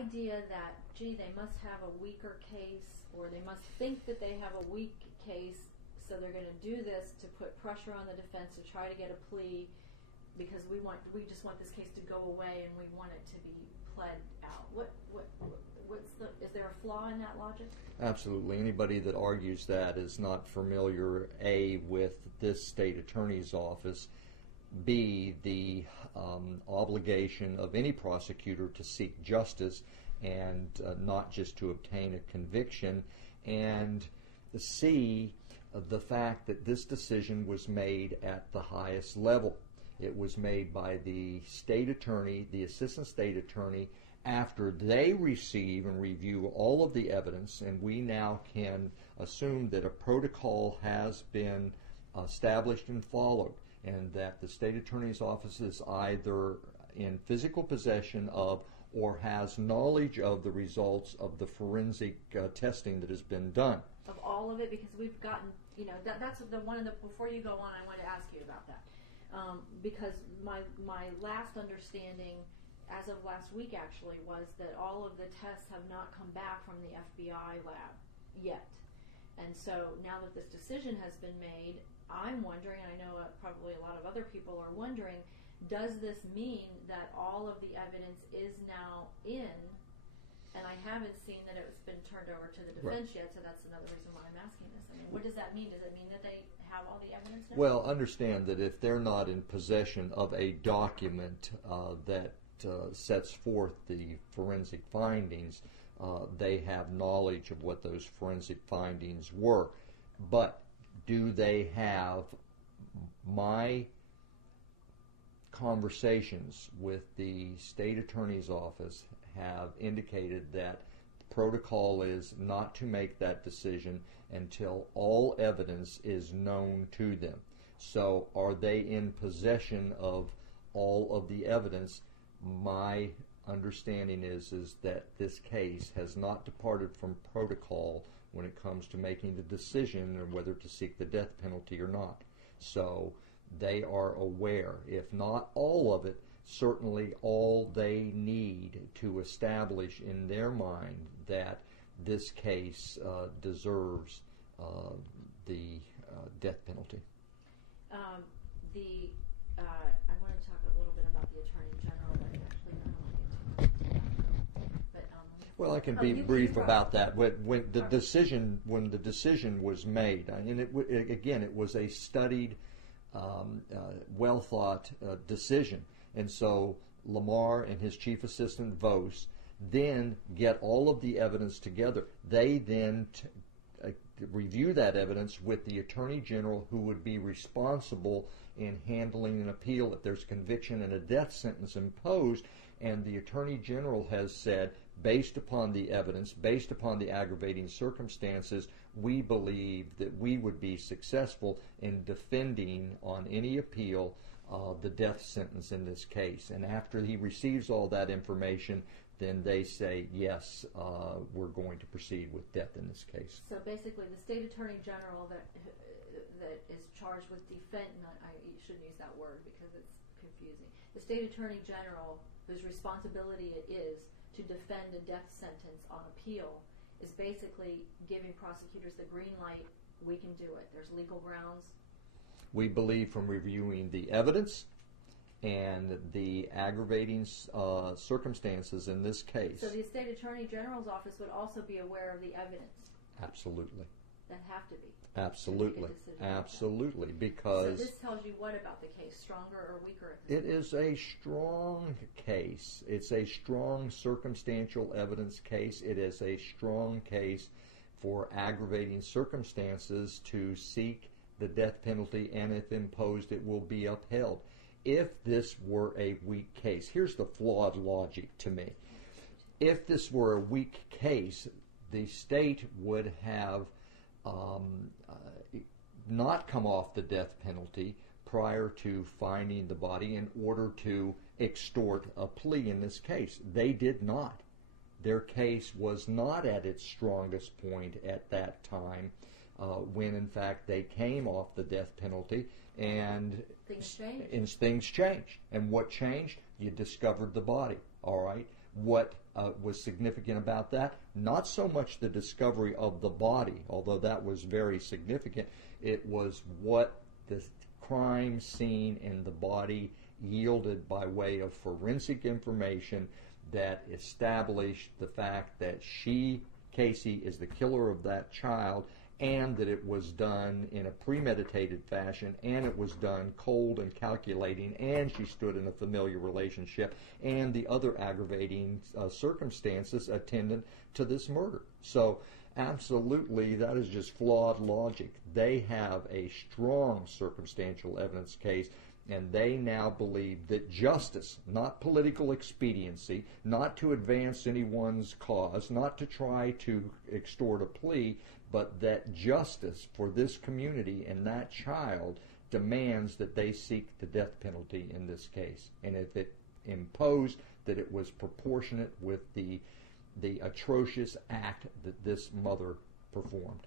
idea that, gee, they must have a weaker case, or they must think that they have a weak case, so they're going to do this to put pressure on the defense to try to get a plea, because we just want this case to go away and we want it to be pled out. Is there a flaw in that logic? Absolutely. Anybody that argues that is not familiar, A, with this state attorney's office, B, the obligation of any prosecutor to seek justice and not just to obtain a conviction, and C, the fact that this decision was made at the highest level. It was made by the state attorney, the assistant state attorney, after they receive and review all of the evidence, and we now can assume that a protocol has been established and followed, and that the state attorney's office is either in physical possession of or has knowledge of the results of the forensic testing that has been done. Of all of it, because we've gotten, that's the one of the, before you go on, I want to ask you about that. Because my last understanding, as of last week actually, was that all of the tests have not come back from the FBI lab yet. And so now that this decision has been made, I'm wondering, and I know probably a lot of other people are wondering, does this mean that all of the evidence is now in? And I haven't seen that it's been turned over to the defense yet, so that's another reason why I'm asking this. I mean, what does that mean? Does it mean that they have all the evidence now? Well, understand that if they're not in possession of a document that sets forth the forensic findings, they have knowledge of what those forensic findings were. But do they have my conversations with the state attorney's office have indicated that the protocol is not to make that decision until all evidence is known to them. So are they in possession of all of the evidence? My understanding is that this case has not departed from protocol when it comes to making the decision on whether to seek the death penalty or not. So they are aware, if not all of it, certainly all they need to establish in their mind that this case deserves the death penalty. I want to talk a little bit about the Attorney General. Well, I can be brief about that. When the decision was made, and it was a studied, well thought decision, and so Lamar and his chief assistant Vos then get all of the evidence together. They then review that evidence with the Attorney General, who would be responsible in handling an appeal if there's conviction and a death sentence imposed. And the Attorney General has said, based upon the evidence, based upon the aggravating circumstances, we believe that we would be successful in defending on any appeal the death sentence in this case. And after he receives all that information, then they say, yes, we're going to proceed with death in this case. So basically the State Attorney General that is charged with defending, I shouldn't use that word because it's confusing, the State Attorney General, whose responsibility it is to defend a death sentence on appeal, is basically giving prosecutors the green light, we can do it. There's legal grounds. We believe from reviewing the evidence and the aggravating circumstances in this case. So the State Attorney General's office would also be aware of the evidence? Absolutely. That have to be? Absolutely. Absolutely. Because so this tells you what about the case? Stronger or weaker? It is a strong case. It's a strong circumstantial evidence case. It is a strong case for aggravating circumstances to seek the death penalty, and if imposed, it will be upheld. If this were a weak case, here's the flawed logic to me. If this were a weak case, the state would have not come off the death penalty prior to finding the body in order to extort a plea in this case. They did not. Their case was not at its strongest point at that time when, in fact, they came off the death penalty, and things changed. And what changed? You discovered the body, all right? What was significant about that? Not so much the discovery of the body, although that was very significant. It was what the crime scene in the body yielded by way of forensic information that established the fact that Casey, is the killer of that child, and that it was done in a premeditated fashion, and it was done cold and calculating, and she stood in a familiar relationship, and the other aggravating circumstances attendant to this murder. So absolutely, that is just flawed logic. They have a strong circumstantial evidence case, and they now believe that justice, not political expediency, not to advance anyone's cause, not to try to extort a plea, but that justice for this community and that child demands that they seek the death penalty in this case. And if it imposed, that it was proportionate with the atrocious act that this mother performed.